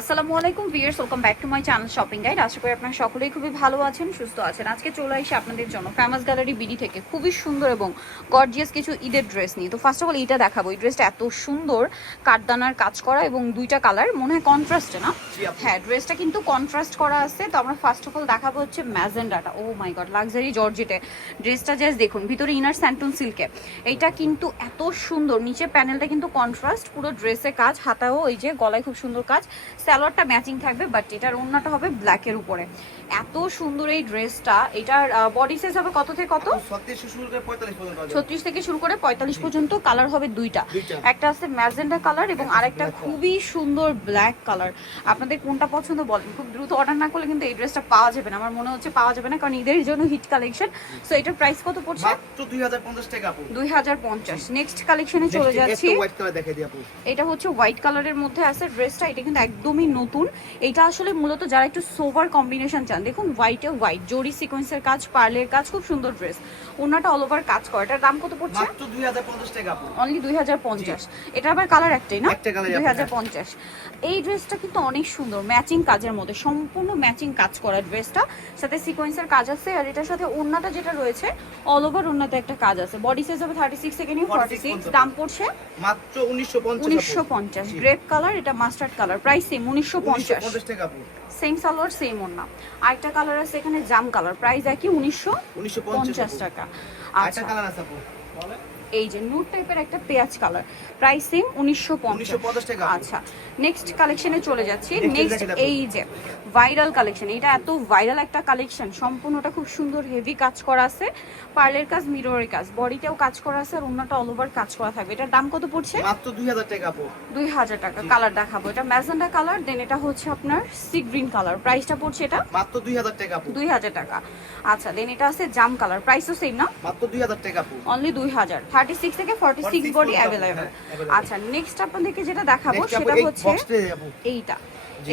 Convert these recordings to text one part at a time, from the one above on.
আসসালামু আলাইকুম viewers, welcome back to my channel shopping guide. আশা করি আপনারা সকলেই খুবই ভালো আছেন, সুস্থ আছেন। আজকে চলে আসি আপনাদের জন্য ফেমাস গ্যালারি বিডি থেকে খুবই সুন্দর এবং গর্জিয়াস কিছু ঈদের ড্রেস নিয়ে। তো ফার্স্ট অফ অল এইটা দেখাবো। এই ড্রেসটা এত সুন্দর, কাঠদানার কাজ করা এবং দুইটা কালার, মনে হয় কন্ট্রাস্টে না? হ্যাঁ, ড্রেসটা কিন্তু কন্ট্রাস্ট করা আছে। তো আমরা ফার্স্ট অফ অল দেখাবো হচ্ছে ম্যাজেন্ডাটা। ও মাই গড, লাক্সারি জর্জেটে ড্রেসটা জাস্ট দেখুন, ভিতরে ইনার স্যান্টুন সিল্কে। এইটা কিন্তু এত সুন্দর, নিচে প্যানেলটা কিন্তু কন্ট্রাস্ট, পুরো ড্রেসে কাজ, হাতাও এই যে গলায় খুব সুন্দর কাজ, সালোয়ারটা ম্যাচিং থাকবে, বাট এটার ওড়নাটা হবে ব্ল্যাকের উপরে। এত সুন্দর এই ড্রেসটা। এটার বডি সাইজ হবে কত থেকে কত? 36 থেকে শুরু করে 45 পর্যন্ত। কালার হবে দুইটা, একটা আছে ম্যাজেন্ডা কালার এবং আরেকটা খুবই সুন্দর ব্ল্যাক কালার। আপনাদের কোনটা পছন্দ বলেন, খুব দ্রুত অর্ডার না করলে কিন্তু এই ড্রেসটা পাওয়া যাবে না। আমার মনে হচ্ছে পাওয়া যাবে না, কারণ ঈদের জন্য হিট কালেকশন। সো এটার প্রাইস কত পড়ছে? মাত্র 2050 টাকা আপু। 2050। নেক্সট কালেকশনে চলে যাচ্ছি। হোয়াইট কালার দেখাই দিই আপু। এটা হচ্ছে হোয়াইট কালারের মধ্যে আছে ড্রেসটা। এটা কিন্তু একদমই নতুন। এটা আসলে মূলত যারা একটু সোভার কম্বিনেশন চান, দেখুন হোয়াইটে হোয়াইট, জরি সিকোয়েন্সের কাজ, পার্লের কাজ, খুব সুন্দর ড্রেস। ওনাটা অল ওভার কাজ করা। এটার দাম কত পড়ছে? মাত্র 2050 টাকা আপু। অনলি 2050। এটা আবার কালার একটাই না? একটা কালার। 2050। এই ড্রেসটা কিন্তু অনেক সুন্দর, ম্যাচিং কাজের মধ্যে, সম্পূর্ণ ম্যাচিং কাজ করা ড্রেসটা, সাথে সিকোয়েন্সের কাজ আছে। আর এটার সাথে ওড়নাটা যেটা রয়েছে অল ওভার ওড়নাতে একটা কাজ আছে। বডি সাইজ হবে 36 থেকে নিয়ে 46। দাম পড়ছে মাত্র 1950। 1950। গ্রেপ কালার, এটা মাস্টার্ড কালার। প্রাইস সেম 1950 টাকা আপু। সেম সালোয়ার সেম ওড়না। আরেকটা কালার আছে এখানে জাম কালার, প্রাইস একই 1950 টাকা। আচ্ছা, কালার আছে আপু। এই যে নুড টাইপের একটা পেঁয়াজ কালার, প্রাইস সেম 1950 টাকা। আচ্ছা, নেক্সট কালেকশনে চলে যাচ্ছি। নেক্সট এই যে ভাইরাল কালেকশন, এটা এত ভাইরাল একটা কালেকশন, সম্পূর্ণটা খুব সুন্দর হেভি কাজ করা আছে, পার্লের কাজ, মিররের কাজ, বডিতেও কাজ করা আছে, আর অন্যটা অল ওভার কাজ করা থাকবে। এটার দাম কত পড়ছে? মাত্র 2000 টাকা আপু। 2000 টাকা। কালার দেখাবো, এটা ম্যাজেন্ডা কালার, দেন এটা হচ্ছে আপনার সি গ্রিন কালার। প্রাইসটা পড়ছে এটা মাত্র 2000 টাকা আপু। 2000 টাকা। আচ্ছা, দেন এটা আছে জাম কালার, প্রাইসও সেম না? মাত্র 2000 টাকা আপু। অনলি 2000। 36 থেকে 46 বডি অ্যাভেলেবল। আচ্ছা, নেক্সট আপনাদেরকে যেটা দেখাবো সেটা হচ্ছে এইটা।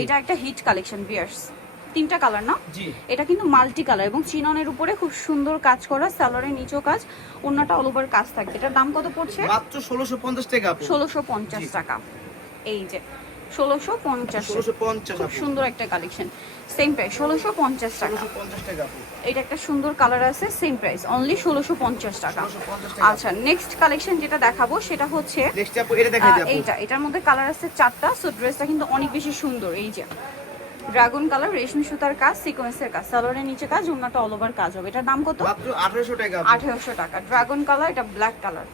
এটা একটা হিট কালেকশন ভিউয়ার্স। তিনটা কালার না? জি। এটা কিন্তু মাল্টি কালার এবং চিননের উপরে খুব সুন্দর কাজ করা, সালোয়ারের নিচেও কাজ, ওন্নাটা অল ওভার কাজ থাকবে। এটার দাম কত পড়ছে? মাত্র 1650 টাকা আপু। 1650 টাকা। এই যে 1650। 1650 খুব সুন্দর একটা কালেকশন, সেম প্রাইস 1650 টাকা। 1650 টাকা আপু। এটা একটা সুন্দর কালার আছে, সেম প্রাইস অনলি 1650 টাকা। 1650 টাকা। আচ্ছা, নেক্সট কালেকশন যেটা দেখাবো সেটা হচ্ছে নেক্সট আপু এটা দেখাই দিই আপু। এইটা। এটার মধ্যে কালার আছে 4টা। সো ড্রেসটা কিন্তু অনেক বেশি সুন্দর। এই যে ড্রাগন কালার, রেশমি সুতার কাজ, সিকোয়েন্সের কাজ, সালোয়ারের নিচে কাজ, ওন্নাটা অল ওভার কাজ হবে। এটার দাম কত? মাত্র 1800 টাকা আপু। 1800 টাকা। ড্রাগন কালার, এটা ব্ল্যাক কালার,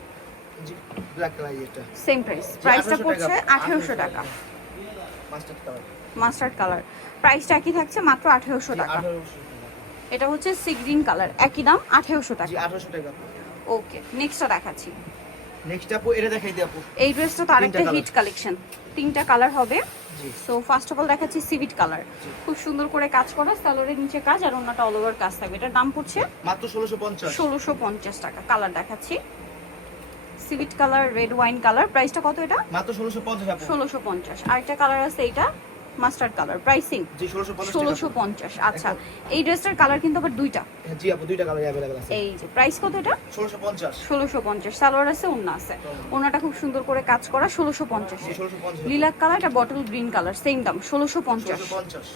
জি, ব্ল্যাক কালার এটা। Same price. প্রাইসটা পড়ছে 1800 টাকা। Mustard colour. মাস্টার্ড কালার, প্রাইসটা একই থাকছে, মাত্র 1800 টাকা। 1800। এটা হচ্ছে সি গ্রিন কালার, একই দাম 1800 জি, টাকা। 1800 টাকা। ওকে, নেক্সটটা দেখাচ্ছি। নেক্সট আপু এটা দেখাই দিই আপু। এই ড্রেসটা তো আরেকটা হিট কালেকশন, তিনটা কালার হবে। জি। সো ফার্স্ট অফ অল দেখাচ্ছি সিভিট কালার, খুব সুন্দর করে কাজ করা, সালোয়ারের নিচে কাজ, আর ওন্নাটা অল ওভার কাজ থাকবে। এটার দাম পড়ছে মাত্র 1650। 1650 টাকা। কালার দেখাচ্ছি, সিভিট কালার, রেড ওয়াইন কালার। প্রাইসটা কত এটা? মাত্র 1650 আপু। 1650। আরেকটা কালার আছে এটা মাস্টার্ড কালার, প্রাইসিং জি, 1650 টাকা। 1650। আচ্ছা, এই ড্রেসটার কালার কিন্তু আবার দুইটা। জি আপু, দুইটা কালার अवेलेबल আছে। এই যে প্রাইস কত এটা? 1650। 1650। সালোয়ার আছে, ওন্না আছে, ওন্নাটা খুব সুন্দর করে কাজ করা, 1650। জি, 1650। লিলাক কালার, এটা বটল গ্রিন কালার, সেম দাম 1650। 1650।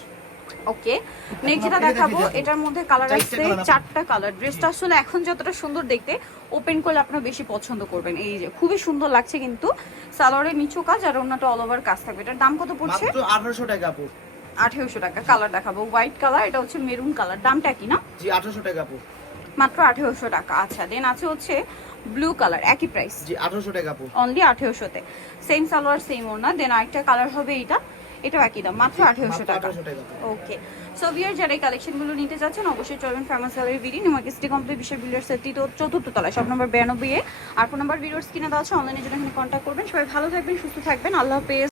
ওকে, নেক্সট যেটা দেখাবো এটার মধ্যে কালার আছে 4টা কালার। ড্রেসটা আসলে এখন যতটা সুন্দর দেখতে, ওপেন করলে আপনারা বেশি পছন্দ করবেন। এই যে খুবই সুন্দর লাগছে কিন্তু, সালোয়ারের নিচু কাজ আর ওন্নাটা অল ওভার কাজ থাকবে। এটার দাম কত পড়ছে? মাত্র 1800 টাকা আপু। 1800 টাকা। কালার দেখাবো হোয়াইট কালার, এটা হচ্ছে মেরুন কালার, দামটা কি না? জি, 1800 টাকা আপু। মাত্র 1800 টাকা। আচ্ছা, দেন আছে হচ্ছে ব্লু কালার, একই প্রাইস, জি, 1800 টাকা আপু। অনলি 1800 তে। সেম সালোয়ার সেম ওড়না। দেন আরেকটা কালার হবে এইটা, এটাও একই দাম, মাত্র 1800 টাকা। 1800 টাকা। ওকে, সো ভিউয়ার যারা এই কালেকশনগুলো নিতে চাচ্ছেন অবশ্যই চলবেন famous gallery BD, new market city complex, বিশ্বের বিল্ডার সেটটি তো 4র্থ তলায়, শপ নম্বর 92 এ। আর ফোন নাম্বার ভিডিওর স্ক্রিনে দেওয়া আছে, অনলাইনে জন্য এখানে কন্ট্যাক্ট করবেন। সবাই ভালো থাকবেন, সুস্থ থাকবেন, আল্লাহ হাফেজ।